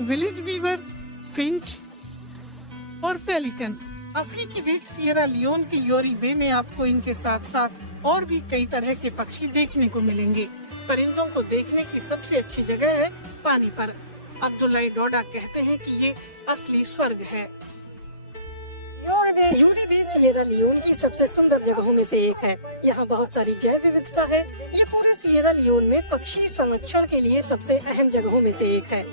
Village Weaver, Finch और pelican. अफ्रीकी देश सिएरा लियोन के योरी बे में आपको इनके साथ साथ और भी कई तरह के पक्षी देखने को मिलेंगे। परिंदों को देखने की सबसे अच्छी जगह है पानी पर। अब्दुल्ला डोडा कहते हैं कि ये असली स्वर्ग है। योरी बे सिएरा लियोन की सबसे सुंदर जगहों में से एक है। यहाँ बहुत सारी जैव विविधता है। ये पूरे सिएरा लियोन में पक्षी संरक्षण के लिए सबसे अहम जगहों में से एक है।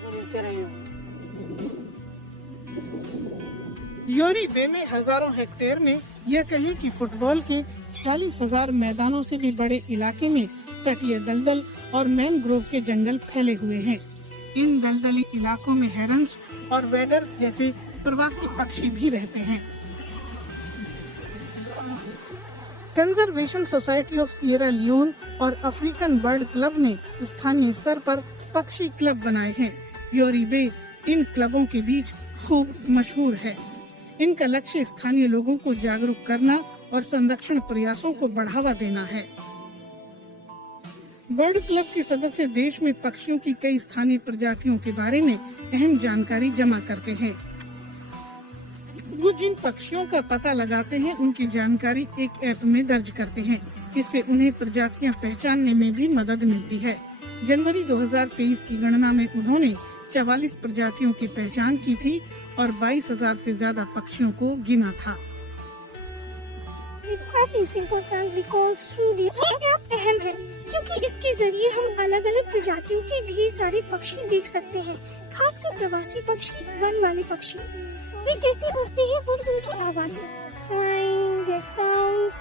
योरी बे में हजारों हेक्टेयर में यह कहें कि फुटबॉल के 40,000 मैदानों से भी बड़े इलाके में तटीय दलदल और मैनग्रोव के जंगल फैले हुए हैं। इन दलदली इलाकों में हेरन्स और वेडर्स जैसे प्रवासी पक्षी भी रहते हैं। Conservation society of Sierra Leone और अफ्रीकन बर्ड क्लब ने स्थानीय स्तर पर पक्षी क्लब बनाए हैं। योरी बे इन क्लबों के बीच खूब मशहूर है। इनका लक्ष्य स्थानीय लोगों को जागरूक करना और संरक्षण प्रयासों को बढ़ावा देना है। बर्ड क्लब के सदस्य देश में पक्षियों की कई स्थानीय प्रजातियों के बारे में अहम जानकारी जमा करते हैं। वो जिन पक्षियों का पता लगाते हैं उनकी जानकारी एक ऐप में दर्ज करते हैं। इससे उन्हें प्रजातियां पहचानने में भी मदद मिलती है। जनवरी 2023 की गणना में उन्होंने 44 प्रजातियों की पहचान की थी और 22,000 से ज्यादा पक्षियों को गिना था। अहम है क्योंकि इसके जरिए हम अलग अलग प्रजातियों के ढेर सारे पक्षी देख सकते हैं, खासकर प्रवासी पक्षी, वन वाले पक्षी। वे कैसे उड़ते हैं और उनकी आवाजें, their sounds।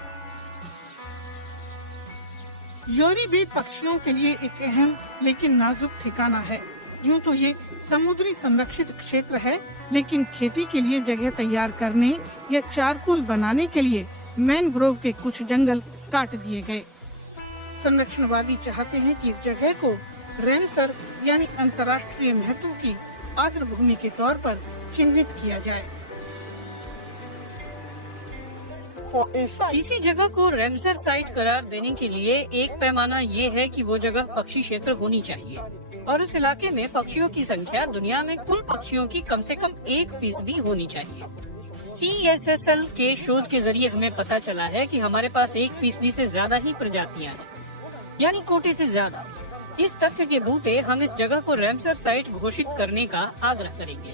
योरी बे पक्षियों के लिए एक अहम लेकिन नाजुक ठिकाना है। यूँ तो ये समुद्री संरक्षित क्षेत्र है, लेकिन खेती के लिए जगह तैयार करने या चारकोल बनाने के लिए मैनग्रोव के कुछ जंगल काट दिए गए। संरक्षणवादी चाहते हैं कि इस जगह को रैमसर यानी अंतर्राष्ट्रीय महत्व की आर्द्र भूमि के तौर पर चिन्हित किया जाए। किसी जगह को रैमसर साइट करार देने के लिए एक पैमाना ये है कि वो जगह पक्षी क्षेत्र होनी चाहिए और उस इलाके में पक्षियों की संख्या दुनिया में कुल पक्षियों की कम से कम 1% होनी चाहिए। CSSL के शोध के जरिए हमें पता चला है कि हमारे पास 1% से ज्यादा ही प्रजातियां हैं, यानी कोटे से ज्यादा। इस तथ्य के बूते हम इस जगह को रैमसर साइट घोषित करने का आग्रह करेंगे।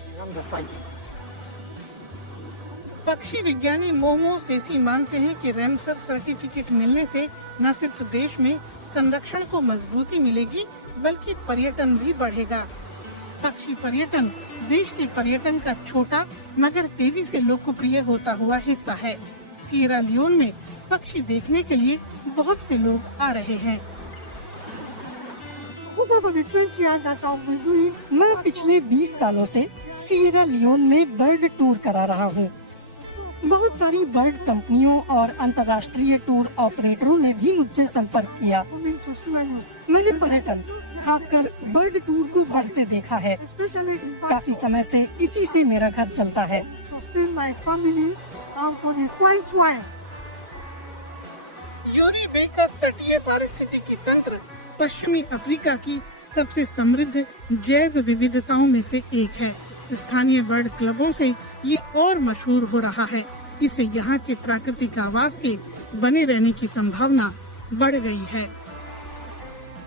पक्षी विज्ञानी मोमो सेसी मानते हैं कि रैमसर सर्टिफिकेट मिलने से न सिर्फ देश में संरक्षण को मजबूती मिलेगी बल्कि पर्यटन भी बढ़ेगा। पक्षी पर्यटन देश के पर्यटन का छोटा मगर तेजी से लोकप्रिय होता हुआ हिस्सा है। सिएरा लियोन में पक्षी देखने के लिए बहुत से लोग आ रहे हैं। मैं पिछले 20 सालों से सिएरा लियोन में बर्ड टूर करा रहा हूँ। बहुत सारी बर्ड कंपनियों और अंतर्राष्ट्रीय टूर ऑपरेटरों ने भी मुझसे संपर्क किया। मैंने पर्यटन, खासकर बर्ड टूर को बढ़ते देखा है। काफी समय से इसी से मेरा घर चलता है। योरी बे का तटीय पारिस्थितिकी तंत्र पश्चिमी अफ्रीका की सबसे समृद्ध जैव विविधताओं में से एक है। स्थानीय बर्ड क्लबों से ये और मशहूर हो रहा है। इससे यहाँ के प्राकृतिक आवास के बने रहने की संभावना बढ़ गई है।